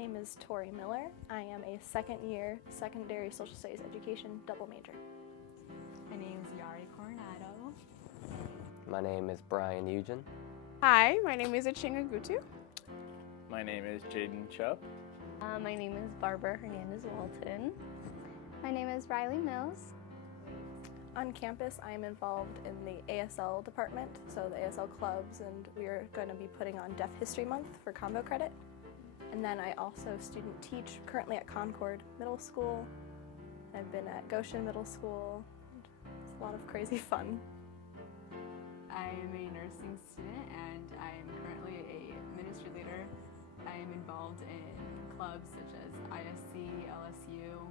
name is Tori Miller. I am a second-year secondary social studies education double major. My name is Yari Coronado. My name is Brian Eugen. Hi, my name is Achinga Gutu. My name is Jaden Chubb. My name is Barbara Hernandez Walton. My name is Riley Mills. On campus, I am involved in the ASL department, so the ASL clubs, and we are going to be putting on Deaf History Month for combo credit. And then I also student teach currently at Concord Middle School. I've been at Goshen Middle School. It's a lot of crazy fun. I am a nursing student and I am currently a ministry leader. I am involved in clubs such as ISC, LSU.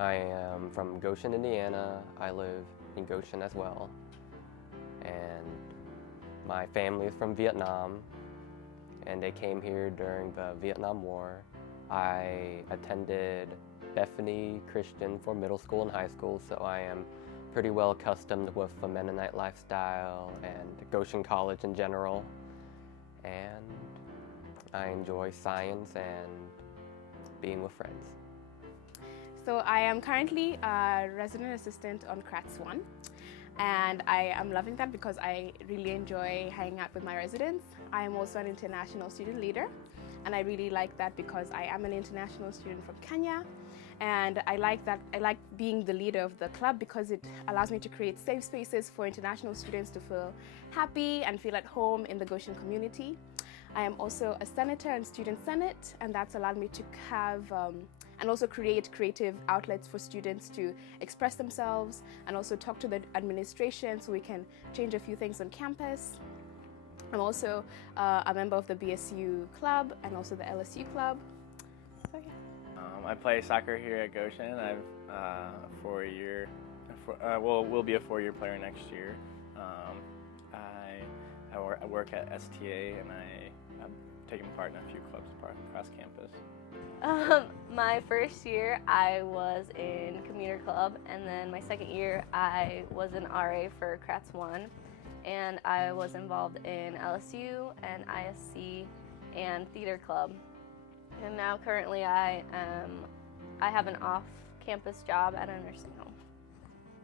I am from Goshen, Indiana. I live in Goshen as well. And my family is from Vietnam, and they came here during the Vietnam War. I attended Bethany Christian for middle school and high school, so I am pretty well accustomed with the Mennonite lifestyle and Goshen College in general. And I enjoy science and being with friends. So I am currently a resident assistant on CRATS 1, and I am loving that because I really enjoy hanging out with my residents. I am also an international student leader, and I really like that because I am an international student from Kenya, and I like being the leader of the club because it allows me to create safe spaces for international students to feel happy and feel at home in the Goshen community. I am also a senator in Student Senate, and that's allowed me to have and also create creative outlets for students to express themselves and also talk to the administration so we can change a few things on campus. I'm also a member of the BSU club and also the LSU club. So yeah. I play soccer here at Goshen. Will be a four-year player next year. I work at STA, and I'm taking part in a few clubs across campus. My first year I was in commuter club, and then my second year I was an RA for CRATS 1, and I was involved in LSU and ISC and theater club. And now currently I have an off-campus job at a nursing home.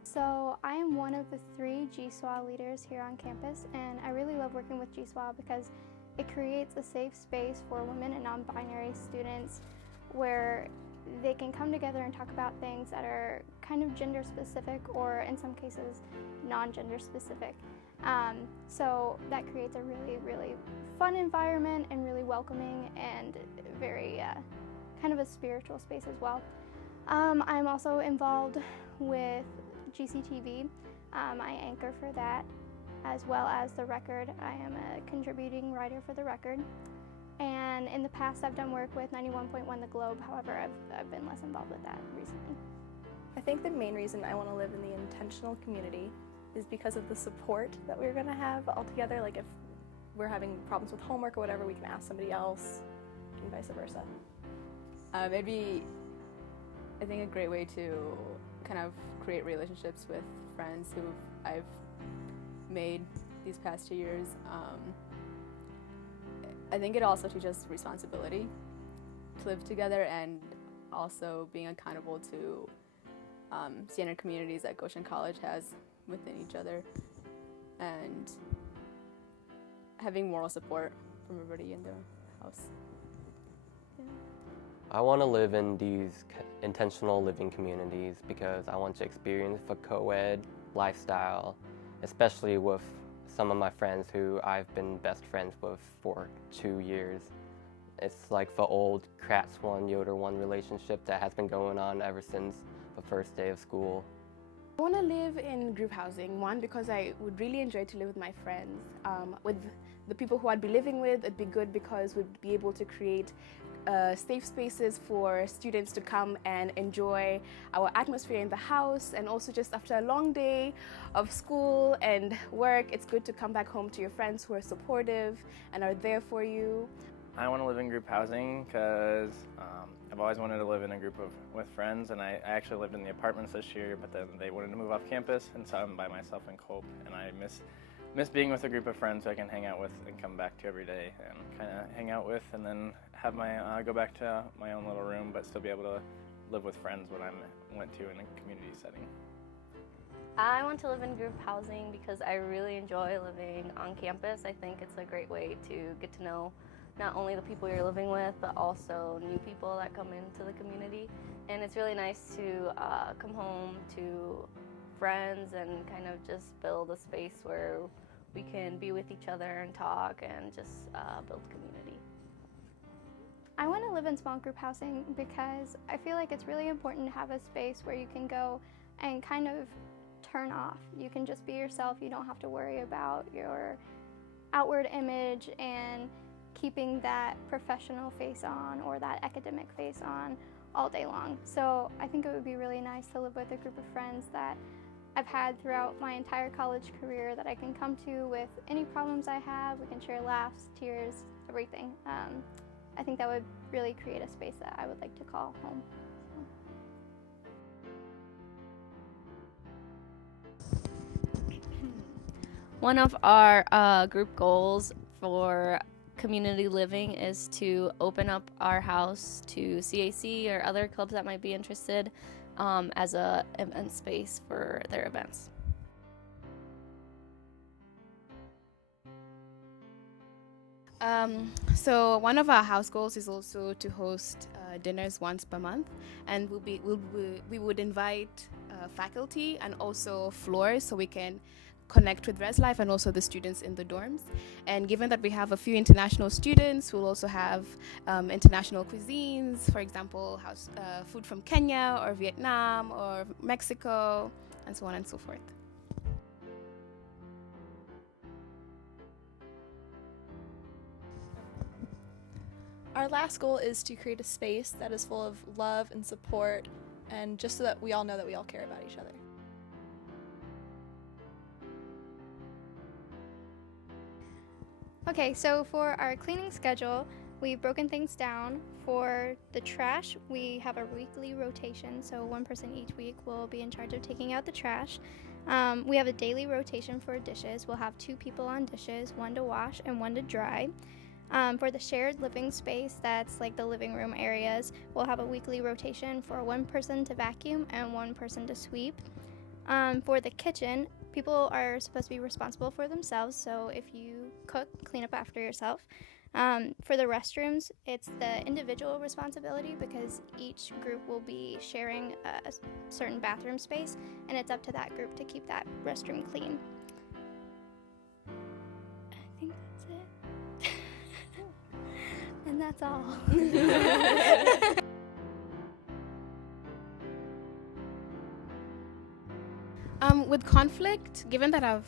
So I am one of the 3 GSWA leaders here on campus, and I really love working with GSWA because it creates a safe space for women and non-binary students where they can come together and talk about things that are kind of gender specific or in some cases non-gender specific. So that creates a really, really fun environment and really welcoming and very kind of a spiritual space as well. I'm also involved with GCTV. I anchor for that, as well as The Record. I am a contributing writer for The Record. And in the past, I've done work with 91.1 The Globe. However, I've been less involved with that recently. I think the main reason I want to live in the intentional community is because of the support that we're going to have all together. Like if we're having problems with homework or whatever, we can ask somebody else and vice versa. It'd be, I think, a great way to kind of create relationships with friends who I've made these past 2 years. I think it also teaches responsibility to live together and also being accountable to standard communities that Goshen College has within each other and having moral support from everybody in the house. Yeah. I want to live in these intentional living communities because I want to experience the co-ed lifestyle, especially with some of my friends who I've been best friends with for 2 years. It's like the old CRATS 1, Yoder 1 relationship that has been going on ever since the first day of school. I want to live in group housing, one, because I would really enjoy to live with my friends. With the people who I'd be living with, it'd be good because we'd be able to create safe spaces for students to come and enjoy our atmosphere in the house, and also just after a long day of school and work, it's good to come back home to your friends who are supportive and are there for you. I want to live in group housing because I've always wanted to live in a group with friends, and I actually lived in the apartments this year, but then they wanted to move off campus, and so I'm by myself in Culp, and I miss miss being with a group of friends who I can hang out with and come back to every day and kind of hang out with, and then have my go back to my own little room, but still be able to live with friends when I went to in a community setting. I want to live in group housing because I really enjoy living on campus. I think it's a great way to get to know not only the people you're living with, but also new people that come into the community. And it's really nice to come home to friends and kind of just build a space where we can be with each other and talk and just build community. I want to live in small group housing because I feel like it's really important to have a space where you can go and kind of turn off. You can just be yourself. You don't have to worry about your outward image and keeping that professional face on or that academic face on all day long. So I think it would be really nice to live with a group of friends that I've had throughout my entire college career that I can come to with any problems I have. We can share laughs, tears, everything. I think that would really create a space that I would like to call home. One of our group goals for community living is to open up our house to CAC or other clubs that might be interested as a event space for their events. So one of our house goals is also to host dinners once per month, and we would invite faculty and also floors so we can connect with Res Life and also the students in the dorms. And given that we have a few international students, we'll also have international cuisines, for example, food from Kenya or Vietnam or Mexico, and so on and so forth. Our last goal is to create a space that is full of love and support, and just so that we all know that we all care about each other. Okay, so for our cleaning schedule, we've broken things down. For the trash, we have a weekly rotation, so one person each week will be in charge of taking out the trash. We have a daily rotation for dishes. We'll have 2 people on dishes, 1 to wash and 1 to dry. For the shared living space, that's like the living room areas, we'll have a weekly rotation for 1 person to vacuum and 1 person to sweep. For the kitchen, people are supposed to be responsible for themselves, so if you cook, clean up after yourself. For the restrooms, it's the individual responsibility because each group will be sharing a certain bathroom space, and it's up to that group to keep that restroom clean. I think that's it. And that's all. With conflict, given that I've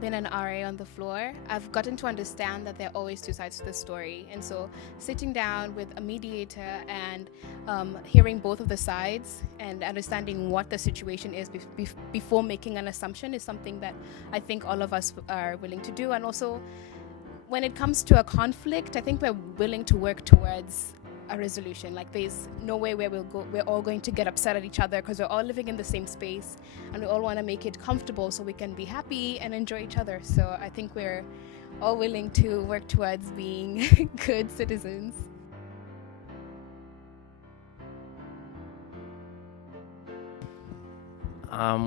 been an RA on the floor, I've gotten to understand that there are always 2 sides to the story. And so sitting down with a mediator and hearing both of the sides and understanding what the situation is before making an assumption is something that I think all of us are willing to do. And also, when it comes to a conflict, I think we're willing to work towards a resolution. Like, there's no way where we're all going to get upset at each other because we're all living in the same space and we all want to make it comfortable so we can be happy and enjoy each other. So I think we're all willing to work towards being good citizens.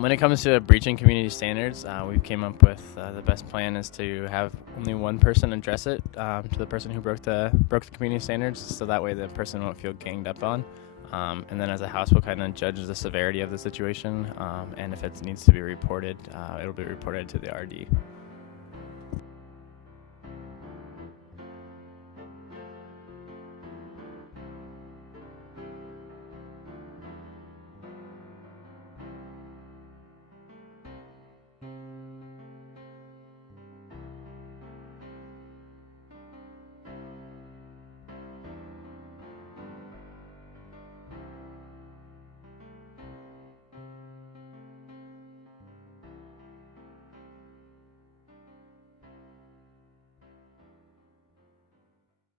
When it comes to breaching community standards, we've came up with the best plan is to have only 1 person address it to the person who broke the community standards, so that way the person won't feel ganged up on. And then as a house, we'll kind of judge the severity of the situation, and if it needs to be reported, it'll be reported to the RD.